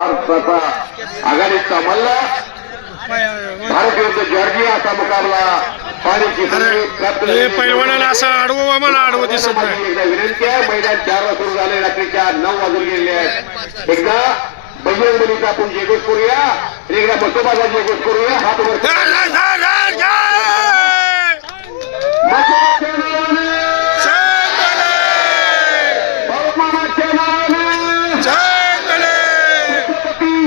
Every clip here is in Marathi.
आघाडीचा मल्ला भारत विरुद्ध जॉर्जिया असा मुकाबला पाण्याची पैलवानाला असं आडवं आम्हाला आडवं दिसत नाही. एकदा विनंती आहे. मैदान 4 ला सुरू झाले, रात्रीच्या 9 वाजून गेलेले आहेत. एकदा बजरंगबलीचा आपण जयघोष करूया, एकदा बसोबाचा जयघोष करूया. हात वर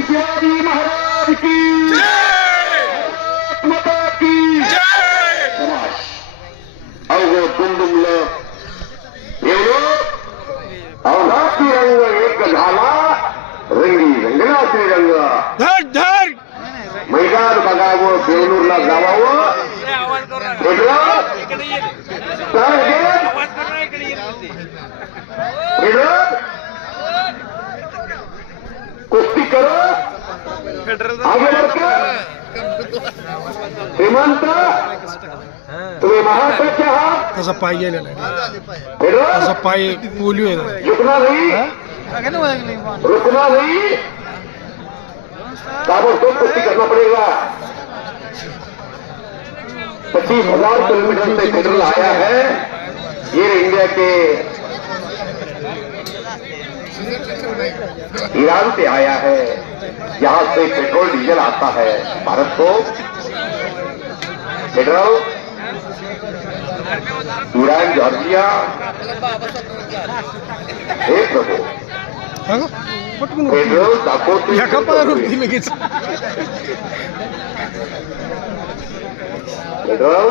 शिवाजी महाराज की माता की अवघ दुमदुमलं एवढं अवघा रंग एक झाला, रंगी रंगला श्रीरंग. मैदान बघावं, बेंगळूरला जावावं, कुस्ती करो आगे बढ़कर श्रीमंत तुम्ही महाराष्ट्राचे आहात. तसा पाय गेलेला आहे, फिरो, तसा पाय पोलिओ आहे. झुकना नहीं, रुकना नहीं, ताबड़तोड़ कुश्ती करना पड़ेगा. 25,000 किलोमीटर से पेट्रोल आया है. ये इंडिया के ईरान से आया है, यहाँ से पेट्रोल डीजल आता है भारत को. पेट्रोल ईरान जॉर्जिया, हे प्रभू पेट्रोल दाखवतो लगेच पेट्रोल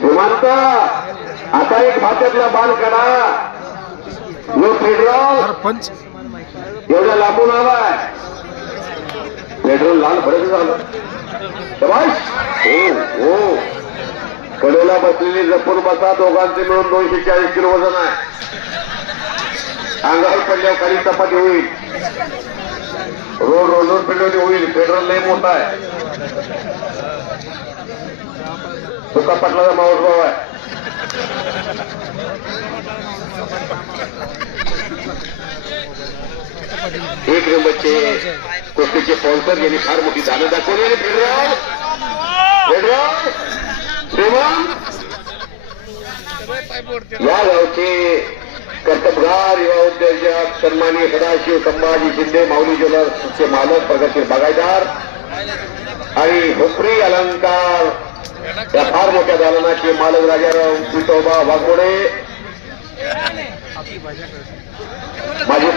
श्रीमंत. आता एक भात्यातला बाण काढा. यो पेट्रोल पंच एवढ्या लांबून आलाय. पेट्रोल लाल भडक झालं. हो हो, कडेला बसलेली जपून बसा. दोघांचे मिळून 240 किलो वजन आहे. अंगावर पडल्यावर खाली चपाती होईल, रोड रोडवर फिरवली होईल. पेट्रोल लय मोठा आहे. तुका पटलाचा मावस भाव आहे. एक नंबरचे कुस्तीचे स्पॉन्सर यांनी फार मोठी दानं दाखवली. या गावचे कर्तबगार युवा उद्योजक सन्माननीय सदाशिव संभाजी शिंदे माऊली ज्वेलर्सचे मालक प्रगतशील बागायतदार आणि हुपरी अलंकार या फार मोठ्या दालनाचे मालक राजाराम विठोबा वाघमोडे, माझे